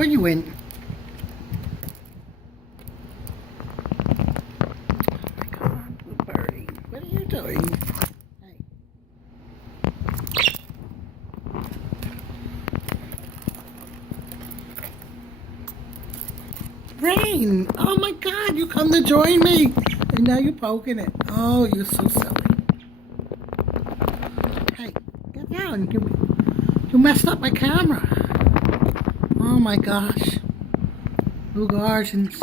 Where you went? Oh my God, Blueberry, what are you doing? Hey. Rain! Oh my God, you come to join me, and now you're poking it. Oh, you're so silly. Hey, get down! You messed up my camera. Oh my gosh. Blue Gardens.